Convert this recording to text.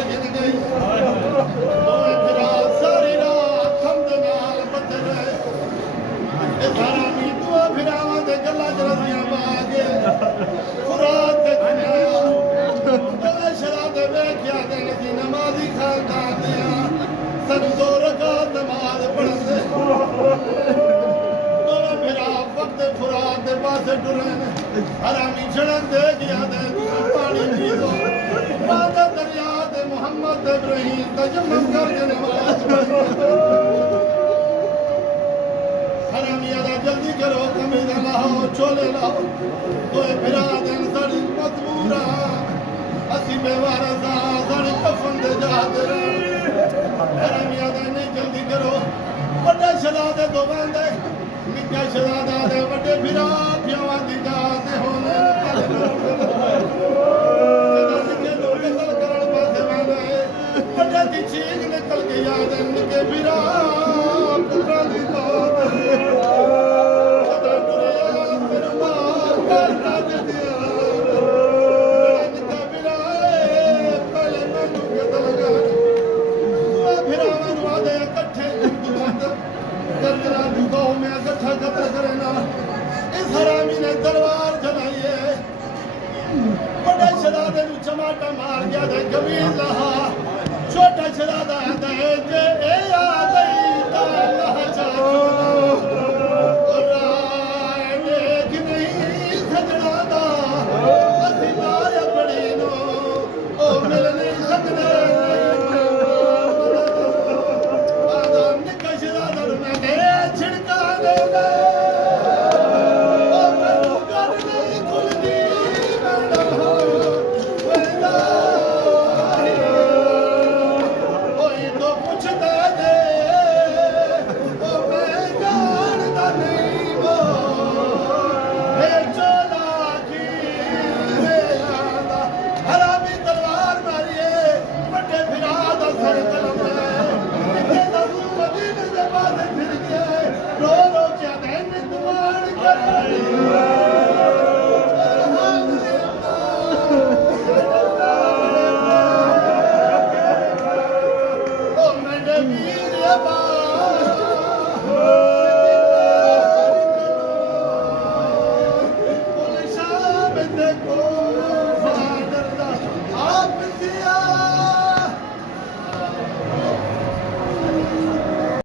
नाल गिन गई दोवें फिरा सारी रात थम दे नाल बंधे रहे ए सारा मी दुआ फिरावां दे गल्लां च रसियां पा के फुरात ते खनाया दोवें शरा दे वेख्या ते नदी नमाज़ी खानदान दियां सब 2 रकात नमाज़ पढ़दे दोवें फिरा वक्त फुरात दे पासे टुरे हरामी झड़न दे गया दे पानी पी दो बादा दरिया दे मोहम्मद इब्राहिम तजम्मुम कर के नमाज हरामी आदा जल्दी करो कमीज़ लाओ चोले लाओ तो फिरा दिन साड़ी मजबूरा असी बेवारस साड़ी कफन दे जाते हरामी आदा नहीं जल्दी करो बड़े शहजादे दो बंदे निक्का शहजादा दे बड़े फिरा प्यावां दी जाते होने बड़े दी चीख निकल के याद निके फिरा पुत्रा दी बात दरबार चलाइए बड़े शहजादे चमाटा मार गया कमीज लहा छोटा शहजादा